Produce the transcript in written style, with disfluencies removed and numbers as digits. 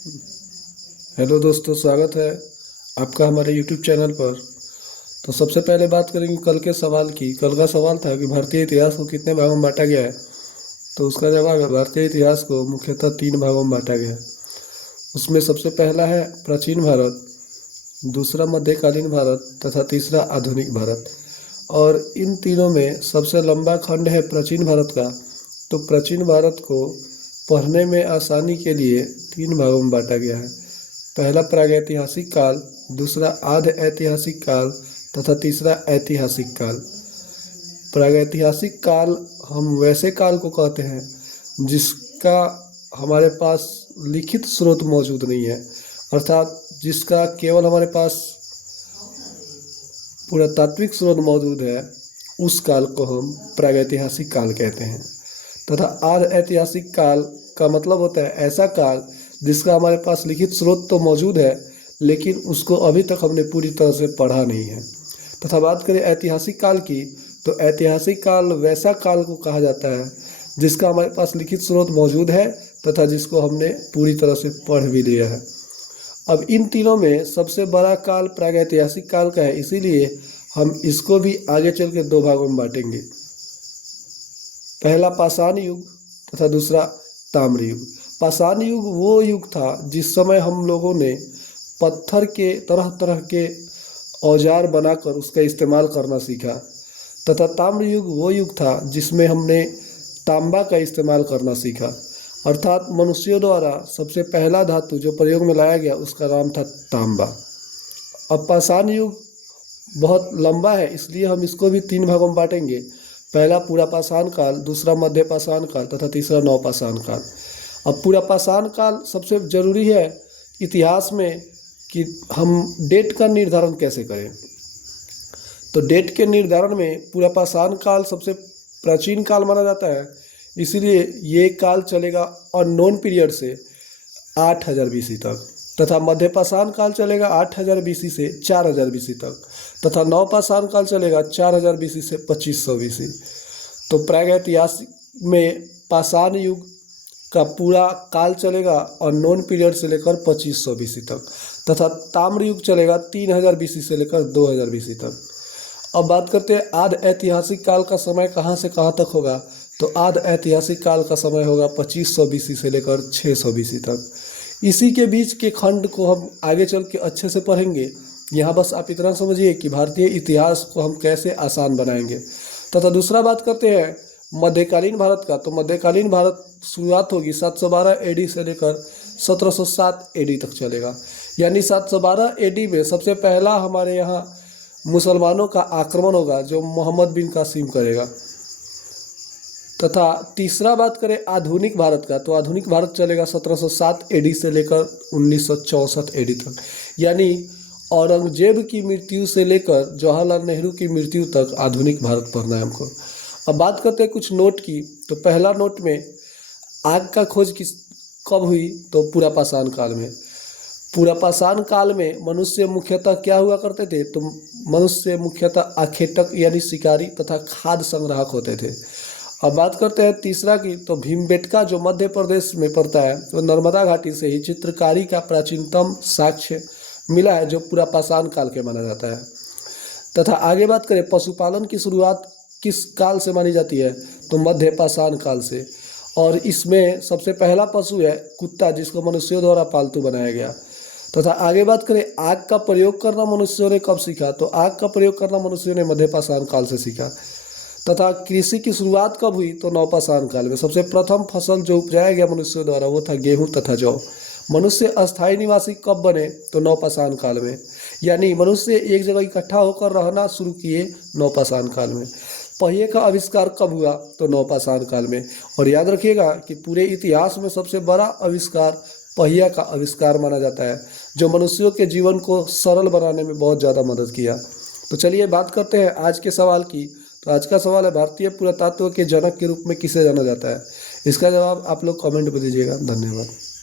Hello दोस्तों, स्वागत है आपका हमारे यूट्यूब चैनल पर। तो सबसे पहले बात करेंगे कल के सवाल की। कल का सवाल था कि भारतीय इतिहास को कितने भागों में बांटा गया है। तो उसका जवाब है, भारतीय इतिहास को मुख्यतः 3 भागों में बांटा गया है। उसमें सबसे पहला है प्राचीन भारत, दूसरा मध्यकालीन भारत तथा तीसरा आधुनिक भारत। और इन तीनों में सबसे लंबा खंड है प्राचीन भारत का। तो प्राचीन भारत को पढ़ने में आसानी के लिए 3 भागों में बांटा गया है। पहला प्रागैतिहासिक काल, दूसरा आधे ऐतिहासिक काल तथा तीसरा ऐतिहासिक काल। प्रागैतिहासिक काल हम वैसे काल को कहते हैं जिसका हमारे पास लिखित स्रोत मौजूद नहीं है, अर्थात जिसका केवल हमारे पास पुरातात्विक स्रोत मौजूद है, उस काल को हम प्रागैतिहासिक काल कहते हैं। तथा आधे ऐतिहासिक काल का मतलब होता है ऐसा काल जिसका हमारे पास लिखित स्रोत तो मौजूद है, लेकिन उसको अभी तक हमने पूरी तरह से पढ़ा नहीं है। तथा बात करें ऐतिहासिक काल की, तो ऐतिहासिक काल वैसा काल को कहा जाता है जिसका हमारे पास लिखित स्रोत मौजूद है तथा जिसको हमने पूरी तरह से पढ़ भी लिया है। अब इन तीनों में सबसे बड़ा काल प्रागैतिहासिक काल का है, इसीलिए हम इसको भी आगे चल के 2 भागों में बांटेंगे। पहला पाषाण युग तथा दूसरा ताम्र युग। पाषाण युग वो युग था जिस समय हम लोगों ने पत्थर के तरह तरह के औजार बनाकर उसका इस्तेमाल करना सीखा। तथा ताम्र युग वो युग था जिसमें हमने तांबा का इस्तेमाल करना सीखा। अर्थात मनुष्यों द्वारा सबसे पहला धातु जो प्रयोग में लाया गया उसका नाम था तांबा। अब पाषाण युग बहुत लंबा है, इसलिए हम इसको भी 3 भागों में बांटेंगे। पहला पूरा पाषाण काल, दूसरा मध्य पाषाण काल तथा तीसरा नवपाषाण काल। अब पूरा पाषाण काल सबसे ज़रूरी है इतिहास में कि हम डेट का निर्धारण कैसे करें। तो डेट के निर्धारण में पूरा पाषाण काल सबसे प्राचीन काल माना जाता है, इसीलिए ये काल चलेगा अननोन पीरियड से 8000 BC तक। तथा मध्य पाषाण काल चलेगा 8000 BC से 4000 BC तक। तथा नवपाषाण काल चलेगा 4000 BC से 2500 BC। तो प्रागैतिहासिक में पाषाण युग का पूरा काल चलेगा अननोन पीरियड से लेकर 2500 BC तक। तथा ताम्र युग चलेगा 3000 BC से लेकर 2000 BC तक। अब बात करते हैं आधे ऐतिहासिक काल का समय कहाँ से कहाँ तक होगा। तो आधे ऐतिहासिक काल का समय होगा 2500 BC से लेकर 600 BC तक। इसी के बीच के खंड को हम आगे चल के अच्छे से पढ़ेंगे। यहाँ बस आप इतना समझिए कि भारतीय इतिहास को हम कैसे आसान बनाएंगे। तथा दूसरा बात करते हैं मध्यकालीन भारत का। तो मध्यकालीन भारत शुरुआत होगी 712 AD से लेकर 1707 AD तक चलेगा। यानी 712 AD में सबसे पहला हमारे यहाँ मुसलमानों का आक्रमण होगा जो मोहम्मद बिन कासिम करेगा। तथा तीसरा बात करें आधुनिक भारत का, तो आधुनिक भारत चलेगा 1707 AD से लेकर 1964 AD तक। यानी औरंगजेब की मृत्यु से लेकर जवाहरलाल नेहरू की मृत्यु तक आधुनिक भारत पढ़ना है हमको। अब बात करते हैं कुछ नोट की। तो पहला नोट में आग का खोज कब हुई, तो पूरा पाषाण काल में। पूरा पाषाण काल में मनुष्य मुख्यतः क्या हुआ करते थे, तो मनुष्य मुख्यतः आखेटक यानी शिकारी तथा खाद्य संग्राहक होते थे। अब बात करते हैं तीसरा की, तो भीमबेटका जो मध्य प्रदेश में पड़ता है, तो नर्मदा घाटी से ही चित्रकारी का प्राचीनतम साक्ष्य मिला है जो पूरा पाषाण काल के माना जाता है। तथा आगे बात करें पशुपालन की शुरुआत किस काल से मानी जाती है, तो मध्य पाषाण काल से। और इसमें सबसे पहला पशु है कुत्ता, जिसको मनुष्यों द्वारा पालतू बनाया गया। तथा आगे बात करें आग का प्रयोग करना मनुष्यों ने कब सीखा, तो आग का प्रयोग करना मनुष्यों ने मध्य पाषाण काल से सीखा। तथा कृषि की शुरुआत कब हुई, तो नवपाषाण काल में। सबसे प्रथम फसल जो उपजाया गया मनुष्यों द्वारा वो था गेहूँ तथा जौ। मनुष्य अस्थायी निवासी कब बने, तो नवपाषाण काल में। यानी मनुष्य एक जगह इकट्ठा होकर रहना शुरू किए नवपाषाण काल में। पहिए का आविष्कार कब हुआ, तो नवपाषाण काल में। और याद रखिएगा कि पूरे इतिहास में सबसे बड़ा आविष्कार पहिया का आविष्कार माना जाता है, जो मनुष्यों के जीवन को सरल बनाने में बहुत ज़्यादा मदद किया। तो चलिए बात करते हैं आज के सवाल की। तो आज का सवाल है भारतीय पुरातत्व के जनक के रूप में किसे जाना जाता है। इसका जवाब आप लोग कमेंट में दीजिएगा। धन्यवाद।